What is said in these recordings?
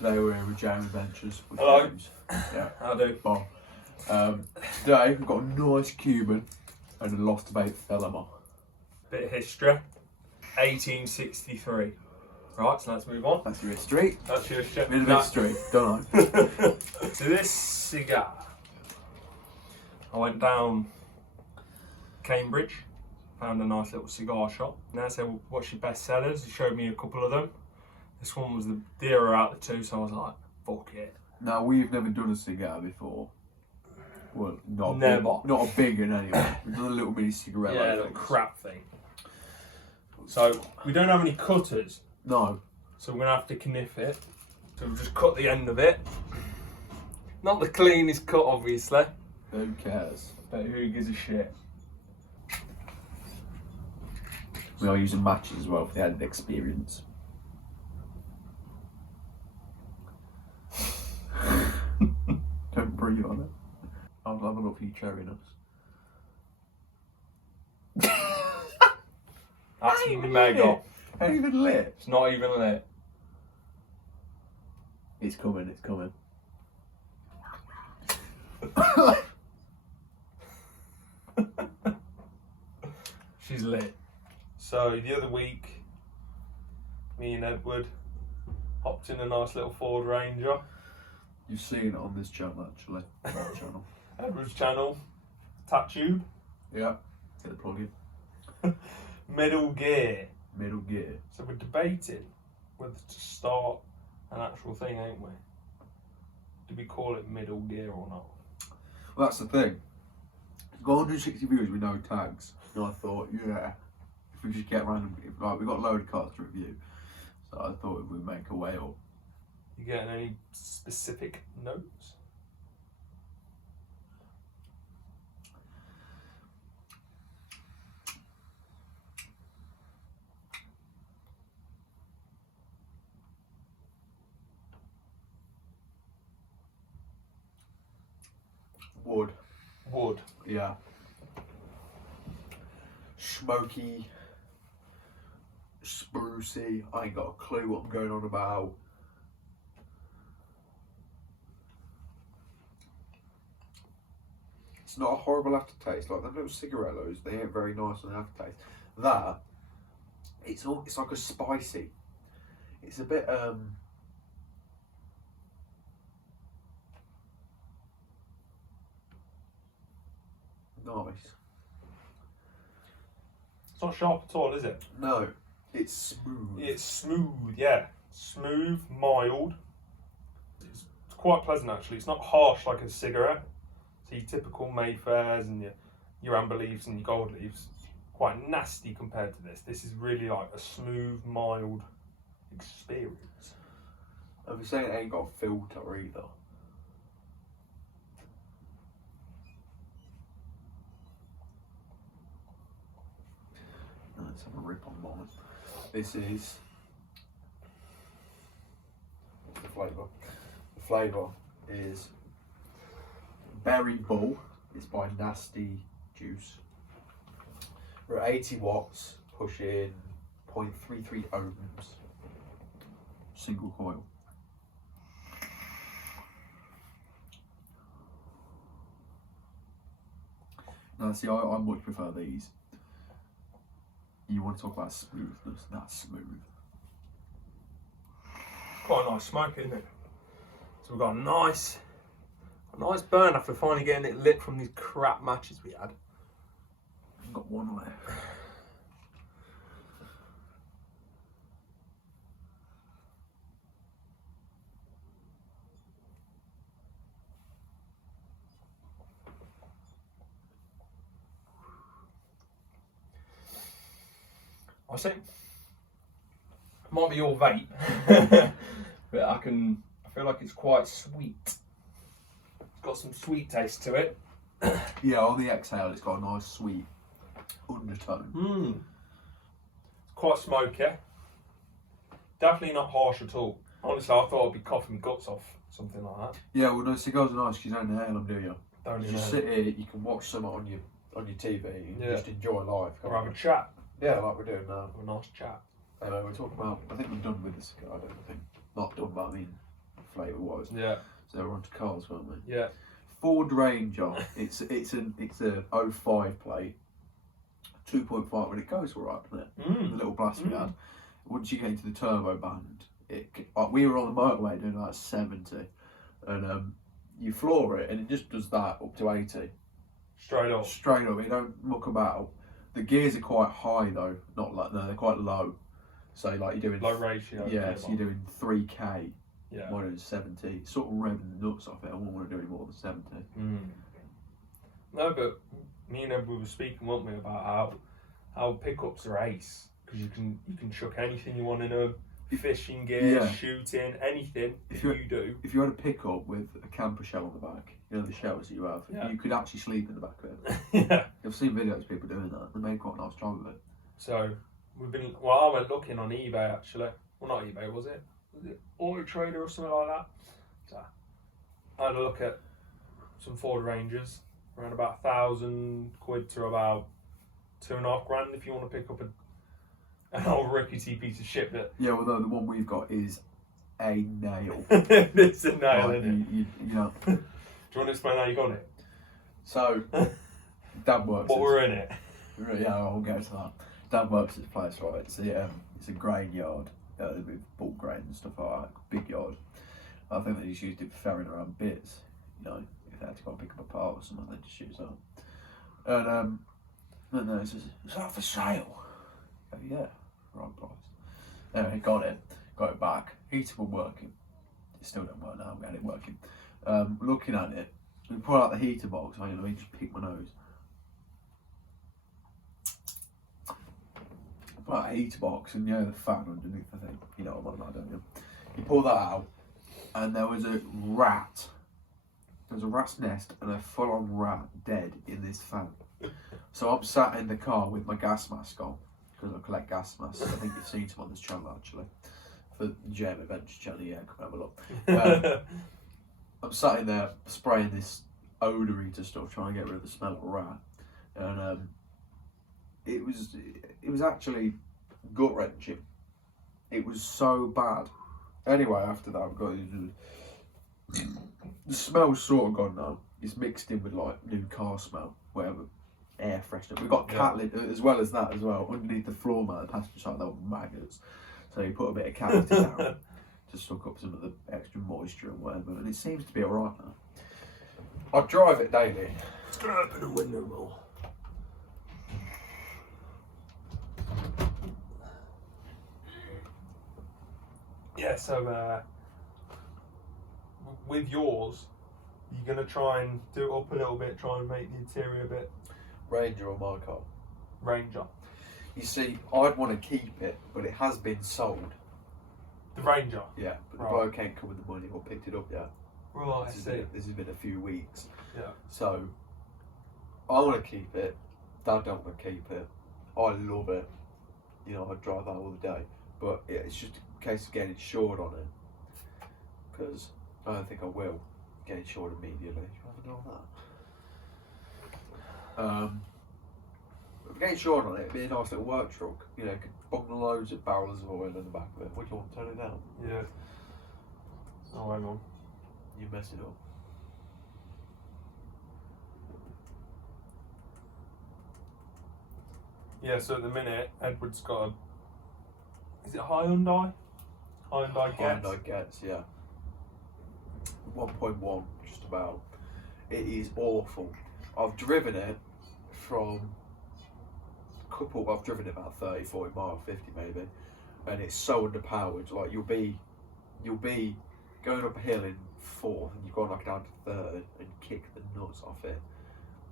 Today we're here with Jamie Ventures. Hello. James. Yeah. How do? Bob. Today we've got a nice Cuban and a lost debate Thelema. Bit of history. 1863. Right, so let's move on. That's your history. That's your history. Bit of history, don't I? So this cigar, I went down Cambridge, found a nice little cigar shop. And I said, well, what's your best sellers? He showed me a couple of them. This one was the dearer out of the two, so I was like, fuck it. Now, we've never done a cigar before. Well, not Never. Not a big one anyway. We've done a little mini cigarette. Yeah, a little crap thing. So we don't have any cutters, No. so we're gonna have to kniff it. So we'll just cut the end of it. Not the cleanest cut, obviously, Who cares? but who gives a shit? We are using matches as well for the added experience. Don't breathe on it. I'll have a look for you cherry nuts. That's mega. Ain't even lit. It's not even lit. It's coming, it's coming. She's lit. So the other week, me and Edward hopped in a nice little Ford Ranger. You've seen it on this channel actually. Our channel. Edward's channel, Tattoo, Yeah. Get the plug in. middle gear. Middle gear. So we're debating whether to start an actual thing, ain't we? Do we call it middle gear or not? Well, that's the thing. It's got 160 views with no tags. And I thought, yeah, if we just get random, like we got a load of cars to review. So I thought we'd make a way up. You getting any specific notes? Wood. Wood. Yeah. Smoky. Sprucey. I ain't got a clue what I'm going on about. It's not a horrible aftertaste. Like them little cigarettos, they ain't very nice on the aftertaste. That, it's like a spicy. It's a bit nice. It's not sharp at all, is it? No, it's smooth. It's smooth, yeah. Smooth, mild. It's quite pleasant actually. It's not harsh like a cigarette. So your typical Mayfairs and your amber leaves and your gold leaves, quite nasty compared to this. This is really like a smooth, mild experience. I've been saying it ain't got a filter either. Let's have a rip on mine. This is the flavour. The flavour is Berry Bull. It's by Nasty Juice. We're at 80 watts, pushing 0.33 ohms. Single coil. Now, see, I much prefer these. You want to talk about smoothness? That's smooth. Quite a nice smoke, isn't it? So we've got a nice burn after finally getting it lit from these crap matches we had. I've got one left. I think it might be your vape, but I feel like it's quite sweet. It's got some sweet taste to it. Yeah, on the exhale, it's got a nice sweet undertone. Quite smoky. Definitely not harsh at all. Honestly, I thought I'd be coughing my guts off, something like that. Yeah, well, no, cigars are nice because you don't inhale them, do you? Don't You you just know? sit here, you can watch something on your TV and just enjoy life. Or have a chat. Yeah, like we're doing now. Have a nice chat. Anyway, we're talking about, I think we're done with the cigar, I don't think. Not done, but I mean, flavour was. Yeah. So we're on to cars, weren't we? Yeah. Ford Ranger. It's a 05 plate, 2.5, and it goes all right, doesn't it? The little blast we had. Once you get into the turbo band, we were on the motorway doing like 70, and you floor it, and it just does that up to 80. Straight up. Straight up. You don't muck about. The gears are quite high though, not like no, they're quite low. So like you're doing low ratio. Yeah, so you're doing 3k. Yeah. Mine is 70. Sort of revving the nuts off it. I wouldn't want to do any more than 70. No, but me and Ed, we were speaking, weren't we, about how pickups are ace, because you can chuck anything you want in them. Fishing gear, shooting, anything. If you had a pickup with a camper shell on the back, you know the shells that you have, you could actually sleep in the back of it. Yeah. I've seen videos of people doing that. They made quite a nice job of it. So I went looking on eBay actually. Well, not eBay, was it? Was it Auto Trader or something like that? So I had a look at some Ford Rangers, around about £1,000 to about £2,500 if you want to pick up an old rickety piece of shit. But yeah, although the one we've got is a nail. It's a nail, isn't it? You know. Do you want to explain how you got it? So, Dad works. What were in it? Yeah, I'll get to that. Dad works at this place, right? It's a grain yard with bulk grain and stuff like that. Big yard. I think they just used it for ferrying around bits. You know, if they had to go and pick up a part or something, they just use that. And then he says, "Is that for sale?" I go, "Yeah, right price." Anyway, got it back. Heater wasn't working. It still don't work now. I'm getting it working. Looking at it, we pull out the heater box. Let me just pick my nose. Pull out the heater box, and the fan underneath the thing. You know what I'm on about, don't you? You pull that out, and there was a rat. There was a rat's nest and a full-on rat dead in this fan. So I'm sat in the car with my gas mask on, because I collect gas masks. I think you've seen some on this channel actually. For the GM Adventure channel, yeah, come have a look. I'm sat in there spraying this odorator stuff, trying to get rid of the smell of a rat. And it was actually gut wrenching. It was so bad. Anyway, after that, I've got the smell's sort of gone now. It's mixed in with like new car smell, whatever, air freshener. We've got cat lid as well as that as well. Underneath the floor mat, the passenger side, there were maggots. So you put a bit of cat litter down to suck up some of the extra moisture and whatever, and it seems to be alright now. I drive it daily. It's gonna open the window more. Yeah, so with yours, you're going to try and do it up a little bit, try and make the interior a bit... Ranger or my car? Ranger. You see, I'd want to keep it, but it has been sold. The Ranger? Yeah, but the bloke ain't come with the money or picked it up yet. Right, I see. This has been a few weeks. Yeah. So, I want to keep it. Dad don't want to keep it. I love it. You know, I drive that all the day. But it's just a case of getting insured on it. Because I don't think I will get insured immediately. You ever know that? If I get insured on it, it'd be a nice little work truck. You know, could bung loads of barrels of oil in the back of it. What do you want to turn it down? Yeah. Oh, hang on. You mess it up. Yeah, so at the minute, Edward's got a... Is it Hyundai? Hyundai Getz? Hyundai Getz, yeah. 1.1, just about. It is awful. I've driven it I've driven it about 30, 40 miles, 50 maybe, and it's so underpowered. Like you'll be going up a hill in fourth, and you've gone like down to third, and kick the nuts off it.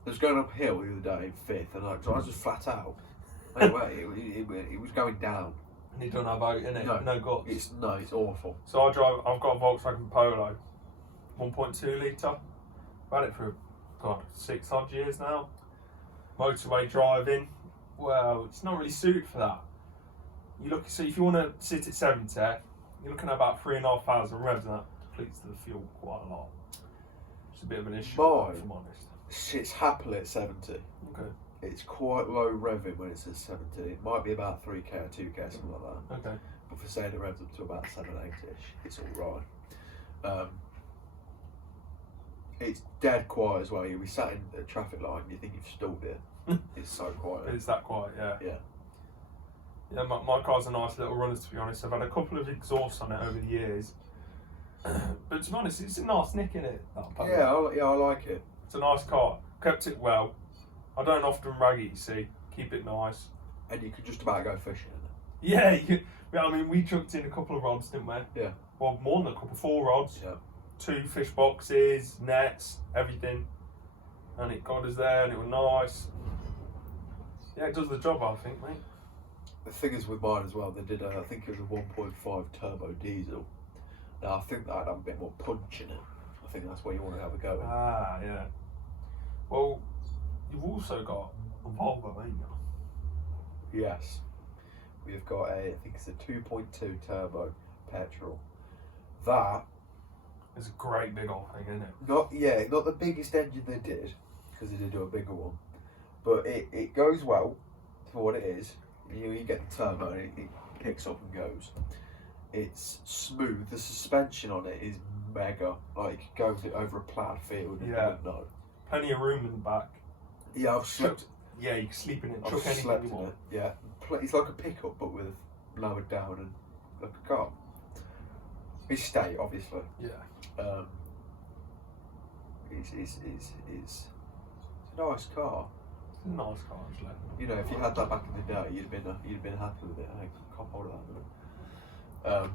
I was going up a hill the other day in fifth, and so I was just flat out. Anyway, it was going down. And you don't have out in it, no guts. It's awful. So I've got a Volkswagen Polo, 1.2 litre. I've had it for 6 odd years now. Motorway driving, well, it's not really suited for that. So if you want to sit at 70, you're looking at about 3,500 revs, and that depletes the fuel quite a lot. It's a bit of an issue, if I'm honest. It's happily at 70. Okay. It's quite low revving when it says 70. It might be about 3k or 2k, something like that. Okay. But for saying it revs up to about 7, 8ish, it's alright. It's dead quiet as well. You'll be sat in a traffic light and you think you've stalled it. It's so quiet. It's that quiet, yeah. Yeah. Yeah, my car's a nice little runner, to be honest. I've had a couple of exhausts on it over the years. But to be honest, it's a nice nick in it. Yeah, I like it. It's a nice car. Kept it well. I don't often rag it, you see. Keep it nice. And you could just about go fishing in it. Yeah, I mean, we chucked in a couple of rods, didn't we? Yeah. Well, more than a couple, 4 rods. Yeah. 2 fish boxes, nets, everything. And it got us there and it was nice. Yeah, it does the job, I think, mate. The thing is with mine as well, they did I think it was a 1.5 turbo diesel. Now I think that'd have a bit more punch in it. I think that's where you want to have a go. Ah, yeah. Well, you've also got a Volvo, ain't you? Yes. We've got I think it's a 2.2 turbo petrol. That It's a great big old thing, isn't it? not the biggest engine they did, because they did do a bigger one. But it goes well for what it is. You get the turbo and it kicks up and goes. It's smooth. The suspension on it is mega. Like going over a ploughed field. And Yeah. you wouldn't know. Plenty of room in the back. Yeah, I've slept. Yeah, you can sleep in it. I've Chuck anything slept you in want. it. Yeah, it's like a pickup but with lowered down and like a car. It's state, obviously. Yeah. It's a nice car. It's a nice car, actually. You know, if you had that back in the day, you'd have been happy with it. I can't hold that.